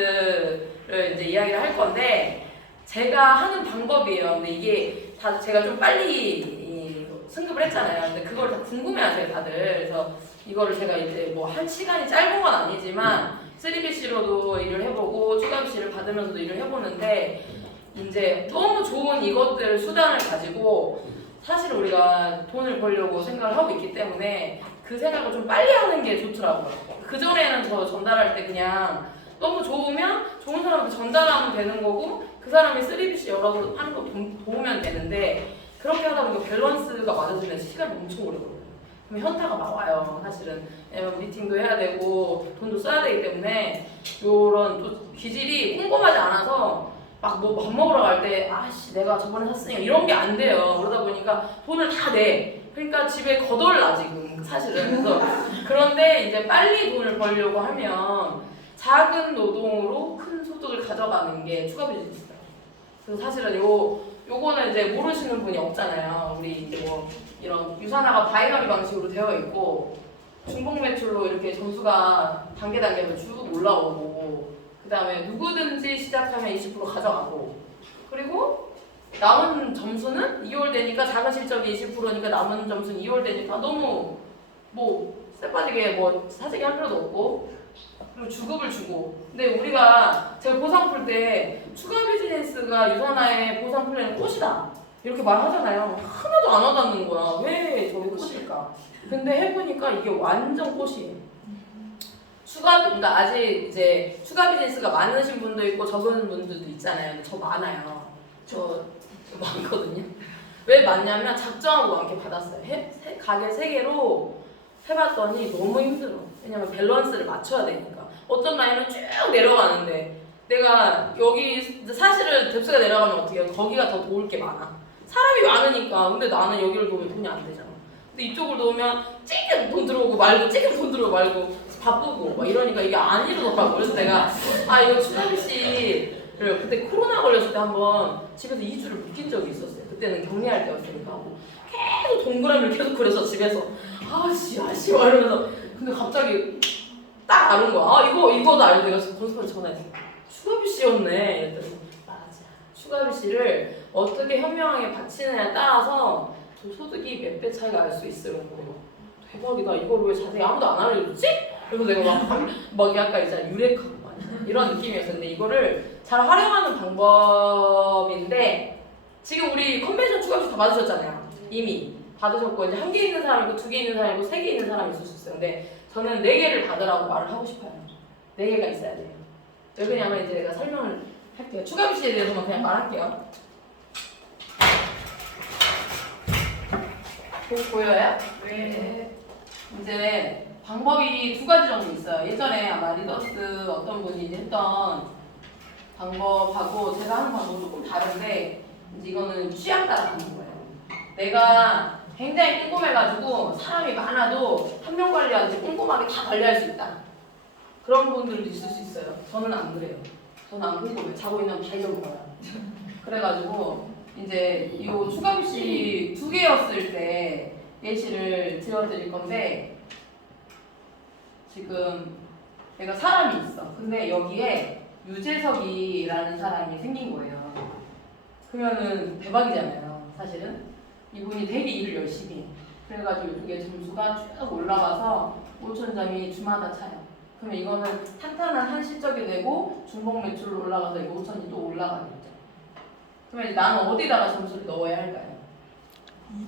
를 이제 이야기를 할 건데 제가 하는 방법이에요. 근데 이게 다 제가 좀 빨리 승급을 했잖아요. 근데 그걸 다 궁금해하세요, 다들. 그래서 이거를 제가 이제 뭐 한 시간이 짧은 건 아니지만 3BC로도 일을 해보고 추가BC를 받으면서도 일을 해보는데 이제 너무 좋은 이것들 수단을 가지고 사실 우리가 돈을 벌려고 생각을 하고 있기 때문에 그 생각을 좀 빨리 하는 게 좋더라고요. 그전에는 저 전달할 때 그냥 너무 좋으면 좋은 사람한테 전달하면 되는 거고 그 사람이 3BC 열어서 하는 거 도우면 되는데 그렇게 하다 보니까 밸런스가 맞아지면 시간이 엄청 오래 걸려요. 그럼 현타가 막 와요. 사실은 미팅도 해야 되고 돈도 써야 되기 때문에 요런 또 기질이 꼼꼼하지 않아서 막 뭐 밥 먹으러 갈 때 아씨 내가 저번에 샀으니까 이런 게 안 돼요. 그러다 보니까 돈을 다 내. 그러니까 집에 거덜나 지금 사실은. 그래서 그런데 이제 빨리 돈을 벌려고 하면 작은 노동으로 큰 소득을 가져가는 게 추가 비즈니스다. 그래서 사실은 요거는 이제 모르시는 분이 없잖아요. 우리 이제 뭐 이런 유산화가 바이너리 방식으로 되어 있고 중복 매출로 이렇게 점수가 단계로 쭉 올라오고 그 다음에 누구든지 시작하면 20% 가져가고 그리고 남은 점수는 2월 되니까 작은 실적이 20%니까 남은 점수는 2월 되니까 너무 뭐 쎄빠지게 뭐 사재기 할 필요도 없고 그리고 주급을 주고 근데 우리가 제가 보상 풀 때 추가 비즈니스가 유산화의 보상 플랜은 꽃이다 이렇게 말하잖아요. 하나도 안 와닿는 거야. 왜 저게 꽃일까? 근데 해보니까 이게 완전 꽃이에요. 그러니까 아직 이제 추가 비즈니스가 많으신 분도 있고 적은 분들도 있잖아요. 근데 저 많아요. 저 많거든요. 왜 많냐면 작정하고 많게 받았어요. 가게 3개로 해봤더니 너무 힘들어. 왜냐면 밸런스를 맞춰야 되니까. 어떤 라인은 쭉 내려가는데 내가 여기 사실은 뎁스가 내려가면 어떻게 해요? 거기가 더 도울 게 많아. 사람이 많으니까. 근데 나는 여기를 놓으면 돈이 안 되잖아. 근데 이쪽을 놓으면 찌끔 돈 들어오고 말고 찌끔 돈 들어오고 말고 바쁘고 막 이러니까 이게 안 이루더라고. 그래서 내가 이거 추가비씨를 그때 코로나 걸렸을 때 한번 집에서 2주를 못 낀 적이 있었어요. 그때는 격리할 때였으니까 계속 동그라미를 계속 그려서 집에서 아씨 막 이러면서 근데 갑자기 딱 아는 거야. 이거도 알고 내가 건설한테 전화했어. 추가비씨였네 이랬더니 맞아. 추가비씨를 어떻게 현명하게 바치느냐에 따라서 저 소득이 몇 배 차이가 날 수 있어요. 대박이다. 이걸 왜 자세히 아무도 안 알려줬지? 그래서 내가 막 약간 이제 유레카고 이런 느낌이었는데 이거를 잘 활용하는 방법인데 지금 우리 컨벤션 추가비씨 다 받으셨잖아요. 이미 받으셨고 이제 1개 있는 사람 있고 2개 있는 사람 있고 3개 있는 사람이 있을 수 있어요. 근데 저는 4개를 받으라고 말을 하고 싶어요. 4개가 있어야 돼요. 왜 그러냐면 이제 내가 설명을 할게요. 추가비씨에 대해서만 그냥 말할게요. 보여요? 네. 이제 방법이 2가지 정도 있어요. 예전에 아마 리더스 어떤 분이 이제 했던 방법하고 제가 하는 방법은 조금 다른데 이제 이거는 취향 따라 가는 거예요. 내가 굉장히 꼼꼼해가지고 사람이 많아도 한 명 관리하는지 꼼꼼하게 다 관리할 수 있다. 그런 분들도 있을 수 있어요. 저는 안 그래요. 저는 안 꼼꼼해. 자고 있는 다 잊어먹어요. 그래가지고 이제 이 추가비씨 2개였을 때 예시를 들어드릴 건데 지금 내가 사람이 있어. 근데 여기에 유재석이라는 사람이 생긴 거예요. 그러면은 대박이잖아요. 사실은 이분이 되게 일을 열심히 해. 그래가지고 이쪽에 점수가 쭉 올라가서 5,000점이 주마다 차요. 그러면 이거는 탄탄한 한 실적이 되고 중복 매출로 올라가서 5,000이 또 올라가겠죠. 그러면 이제 나는 어디다가 점수를 넣어야 할까요?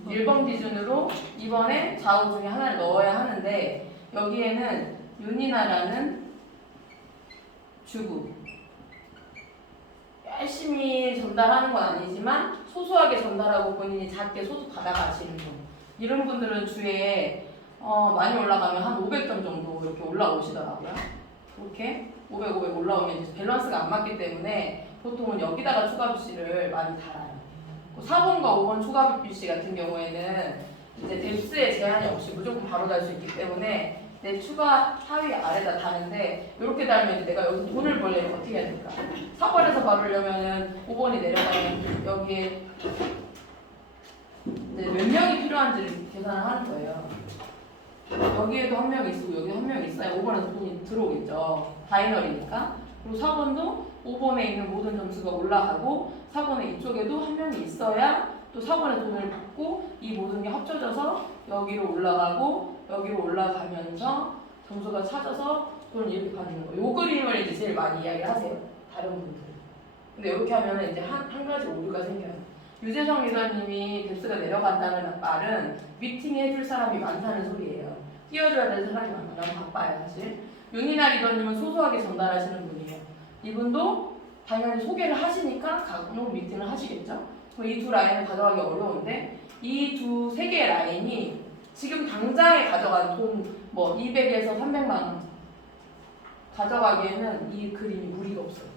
1번 기준으로 2번에 좌우 중에 하나를 넣어야 하는데 여기에는 윤이나라는 주부 열심히 전달하는 건 아니지만 소소하게 전달하고 본인이 작게 소득 받아가시는 분 이런 분들은 주에 많이 올라가면 한 500점 정도 이렇게 올라오시더라고요. 그렇게 500 올라오면 이제 밸런스가 안 맞기 때문에 보통은 여기다가 추가비씨를 많이 달아요. 4번과 5번 추가비씨 같은 경우에는 이제 뎁스에 제한이 없이 무조건 바로 달 수 있기 때문에 내 추가 하위 아래다 다는데 이렇게 달면 이제 내가 여기서 돈을 벌려면 어떻게 해야 될까? 4번에서 바르려면은 5번이 내려가면 여기에 이제 몇 명이 필요한지를 계산을 하는 거예요. 여기에도 한 명이 있고 여기 한 명이 있어야 5번에서 돈이 들어오겠죠. 바이너리니까. 그리고 4번도 5번에 있는 모든 점수가 올라가고 4번에 이쪽에도 한 명이 있어야 또 4번에 돈을 받고 이 모든 게 합쳐져서 여기로 올라가고 여기로 올라가면서 점수가 찾아서 돈을 이렇게 받는 거예요. 이 그림을 이제 제일 많이 이야기를 하세요. 다른 분들. 근데 이렇게 하면 이제 한 가지 오류가 생겨요. 유재성 리더님이 뎁스가 내려간다는 말은 미팅해 줄 사람이 많다는 소리예요. 띄워줘야 될 사람이 많아. 난 바빠요 사실. 윤이나 리더님은 소소하게 전달하시는 분이에요. 이분도 당연히 소개를 하시니까 간혹 미팅을 하시겠죠. 이 두 라인을 가져가기 어려운데 이 세 개의 라인이 지금 당장에 가져간 돈 뭐 200에서 300만 원 가져가기에는 이 그림이 무리가 없어요.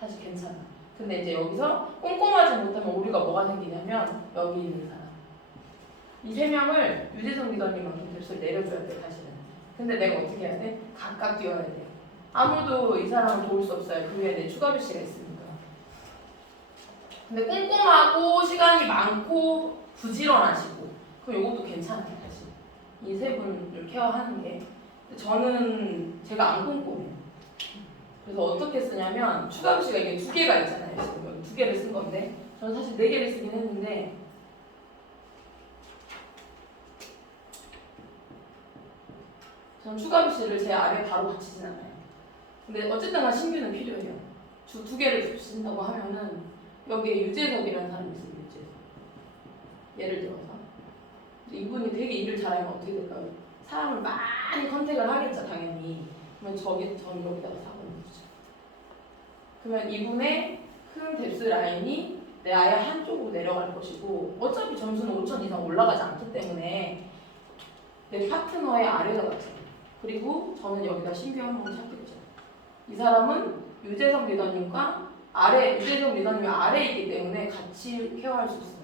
사실 괜찮아. 근데 이제 여기서 꼼꼼하지 못하면 오류가 뭐가 생기냐면 여기 있는 사람 이 세 명을 유재성 리더님만큼 뎁스를 내려줘야 돼 사실은. 근데 내가 어떻게 해야 돼? 각각 뛰어야 돼. 아무도 이 사람을 도울 수 없어요. 그 위에 내 추가 비씨가 있으니까. 근데 꼼꼼하고 시간이 많고 부지런하시고 그럼 이것도 괜찮아요 사실. 이 세 분을 케어하는 게. 저는 제가 안 꼼꼼해요. 그래서 어떻게 쓰냐면 추가 비씨가 이게 두 개가 있잖아요. 지금 여기 두 개를 쓴 건데 저는 사실 네 개를 쓰긴 했는데 저는 추가 비씨를 제 아래에 바로 받치진 않아요. 근데 어쨌든 간 신규는 필요해요. 두 개를 쓴다고 하면은 여기에 유재석이라는 사람이 있어요. 유재석. 예를 들어서 이분이 되게 일을 잘하면 어떻게 될까요? 사람을 많이 컨택을 하겠죠 당연히. 그러면 저는 여기다가 4번을 주죠. 그러면 이분의 큰 뎁스 라인이 내 아예 한쪽으로 내려갈 것이고 어차피 점수는 5천 이상 올라가지 않기 때문에 내 파트너의 아래가 같아요. 그리고 저는 여기다 신규 한 번 찾겠죠. 이 사람은 유재석 리더님과 유재석 리더님이 아래에 있기 때문에 같이 케어할 수 있어요.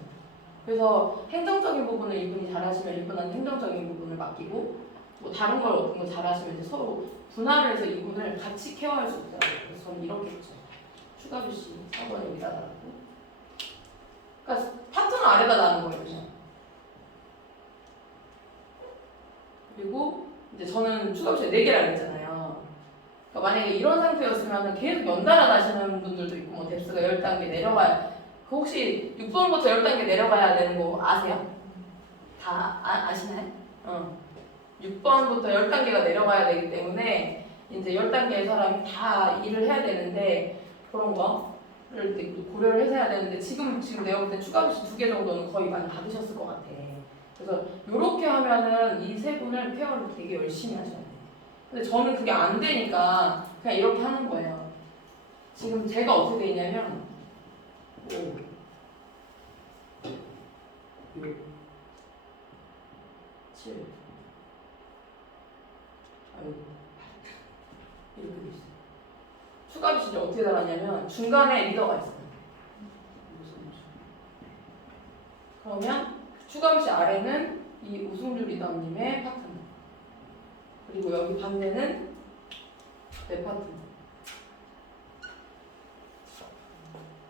그래서 행정적인 부분을 이분이 잘하시면 이분은 행정적인 부분을 맡기고 뭐 다른 걸 어떤 거 잘하시면 이제 서로 분할을 해서 이분을 같이 케어할 수 있더라고요. 그래서 저는 이렇게 했죠. 추가 비씨 4번 여기다 달고 그러니까 파트너 아래다 놔는 거예요. 그냥. 그리고 이제 저는 추가 비씨 4개라고 했잖아요. 그러니까 만약에 이런 상태였으면 계속 연달아 다시는 분들도 있고 뭐 뎁스가 10단계 내려가야 그 혹시 6번부터 10단계 내려가야 되는 거 아세요? 다 아시나요? 6번부터 10단계가 내려가야 되기 때문에 이제 10단계의 사람이 다 일을 해야 되는데 그런 거를 고려를 해서 해야 되는데 지금 내가 볼 때 추가 비씨 2개 정도는 거의 많이 받으셨을 것 같아. 그래서 이렇게 하면은 이 세 분을 케어를 되게 열심히 하셔야 돼. 근데 저는 그게 안 되니까 그냥 이렇게 하는 거예요. 지금 제가 어떻게 돼 있냐면 5, 6, 7, 이렇게 돼 있어요. 추가 비씨를 어떻게 달았냐면 중간에 리더가 있어요. 그러면 추가 비씨 아래는 이 우승주 리더님의 파트너. 그리고 여기 반대는 내 파트너.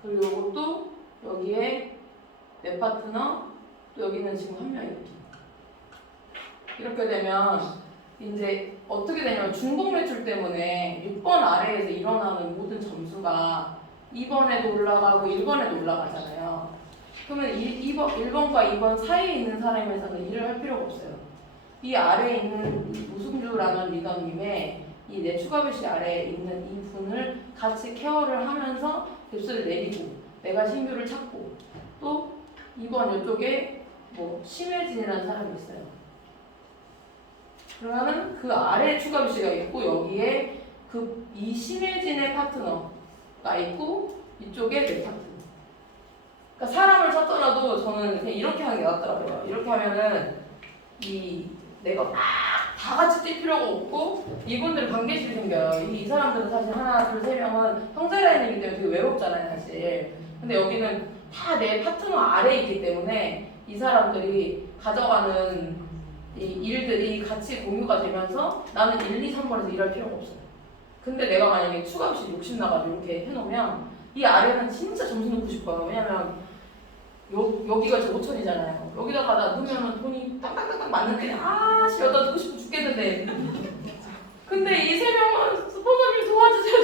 그리고 이것도 여기에 내 파트너, 또 여기는 지금 한 명이 있죠. 이렇게 되면 이제 어떻게 되냐면 중복 매출 때문에 6번 아래에서 일어나는 모든 점수가 2번에도 올라가고 1번에도 올라가잖아요. 그러면 1번과 2번 사이에 있는 사람에서는 일을 할 필요가 없어요. 이 아래에 있는 우승주라는 리더님의 이 내 추가 비씨 아래에 있는 이 분을 같이 케어를 하면서 뎁스를 내리고 내가 신규를 찾고 또 2번 이쪽에 뭐 심혜진이라는 사람이 있어요. 그러면은 그 아래에 추가 비씨가 있고 여기에 이 심혜진의 파트너가 있고 이쪽에 내 파트너. 그러니까 사람을 찾더라도 저는 그냥 이렇게 하는 게 낫더라고요. 이렇게 하면은 내가 막 다 같이 뛸 필요가 없고 이분들 관계실이 생겨요. 이 사람들은 사실 하나, 둘, 세 명은 형제 라인이기 때문에 되게 외롭잖아요, 사실. 근데 여기는 다 내 파트너 아래에 있기 때문에 이 사람들이 가져가는 이 일들이 같이 공유가 되면서 나는 1, 2, 3번에서 일할 필요가 없어요. 근데 내가 만약에 추가 없이 욕심 나가지고 이렇게 해놓으면 이 아래는 진짜 점수 놓고 싶어요. 왜냐면 여기가 지금 5천이잖아요. 여기다가 넣으면 돈이 딱딱딱딱 맞는데 여기다 넣고 싶어 죽겠는데 근데 이 세 명은 스폰서님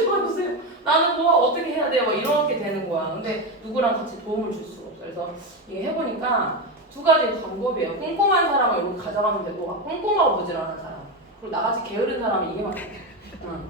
도와주세요. 나는 뭐 어떻게 해야 돼? 뭐 이렇게 되는 거야. 근데 누구랑 같이 도움을 줄 수가 없어. 그래서 이게 해보니까 두 가지 방법이에요. 꼼꼼한 사람을 이렇게 가져가면 되고 꼼꼼하고 부지런한 사람. 그리고 나같이 게으른 사람은 이게 맞아. 응.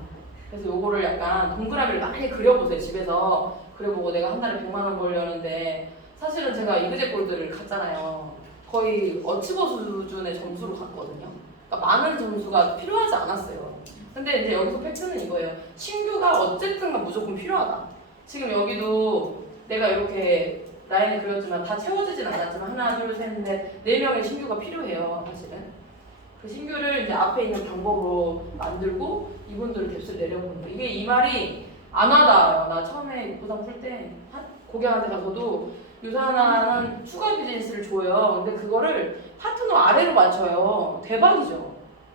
그래서 요거를 약간 동그라미를 많이 그려보세요. 집에서 그려보고 내가 한 달에 100만 원 벌려는데 사실은 제가 이그제 골드를 갔잖아요. 거의 어치버 수준의 점수로 갔거든요. 그러니까 많은 점수가 필요하지 않았어요. 근데 이제 여기서 팩트는 이거예요. 신규가 어쨌든 무조건 필요하다. 지금 여기도 내가 이렇게 라인을 그렸지만 다 채워지진 않았지만 하나, 둘, 셋, 넷, 4명의 신규가 필요해요. 사실은. 그 신규를 이제 앞에 있는 방법으로 만들고 이분들을 뎁스를 내려보는 거예요. 이게 이 말이 안 와닿아요. 나 처음에 부상 풀 때 고객한테 가서도 유산하는 추가 비즈니스를 줘요. 근데 그거를 파트너 아래로 맞춰요. 대박이죠.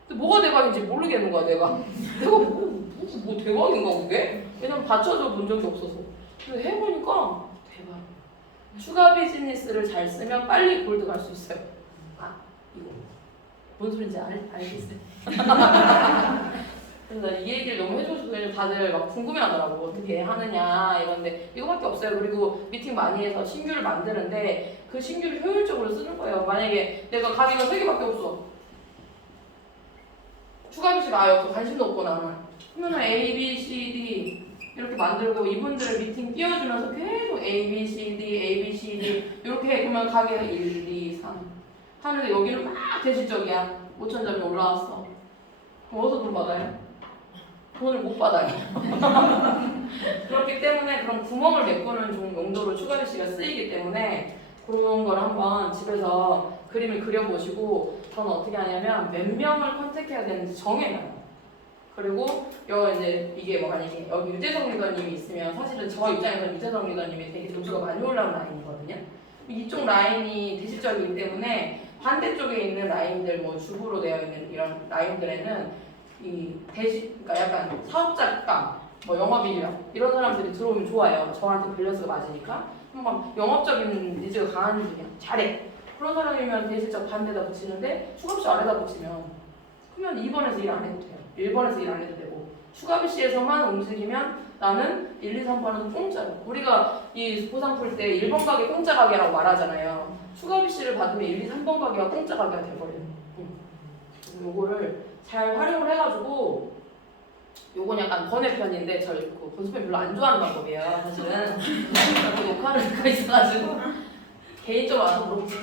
근데 뭐가 대박인지 모르겠는 거야, 내가. 내가 뭐 대박인가, 그게? 왜냐면 받쳐줘 본 적이 없어서. 근데 해보니까 대박. 추가 비즈니스를 잘 쓰면 빨리 골드 갈 수 있어요. 아, 이거. 뭔 소린지 알겠어요. 그래서 이 얘기를 너무 해주고 싶어요. 다들 막 궁금해하더라고. 어떻게 하느냐 이런데 이거밖에 없어요. 그리고 미팅 많이 해서 신규를 만드는데 그 신규를 효율적으로 쓰는 거예요. 만약에 내가 가게가 3개밖에 없어. 추가 비즈가 아예 없어. 관심도 없고 나는. 그러면 A, B, C, D 이렇게 만들고 이분들을 미팅 띄워주면서 계속 A, B, C, D, A, B, C, D 이렇게 그러면 가게가 1, 2, 3 하는데 여기는 막 대실적이야. 5,000점이 올라왔어. 그럼 어디서 돈 받아요? 돈을 못 받아요. 그렇기 때문에 그런 구멍을 메꾸는 용도로 추가 비씨가 쓰이기 때문에 그런 걸 한번 집에서 그림을 그려보시고 저는 어떻게 하냐면 몇 명을 컨택해야 되는지 정해놔요. 그리고 이제 이게 뭐 만약에 여기 유재석 리더님이 있으면 사실은 저 입장에서는 유재석 리더님이 되게 점수가 많이 올라온 라인이거든요. 이쪽 라인이 대실적이기 때문에 반대쪽에 있는 라인들 뭐 주부로 되어 있는 이런 라인들에는 그러니까 약간 사업자감, 뭐 영업인력 이런 사람들이 들어오면 좋아요. 저한테 밸런스가 맞으니까 한번 영업적인 니즈가 강한 분이야. 잘해. 그런 사람이면 대실적 반대다 붙이는데 추가비씨 아래다 붙이면 그러면 2번에서 일 안 해도 돼요. 1번에서 일 안 해도 되고 추가비씨에서만 움직이면 나는 1, 2, 3번은 공짜로. 우리가 이 보상 풀 때 1번 가게 공짜 가게라고 말하잖아요. 추가비씨를 받으면 1, 2, 3번 가게가 공짜 가게가 돼버려요. 요거를 잘 활용을 해가지고 요건 약간 번외편인데 저 그 번외편 별로 안 좋아하는 방법이에요. 사실은 녹화를 듣고 있어가지고 개인적으로 와서 물어보세요.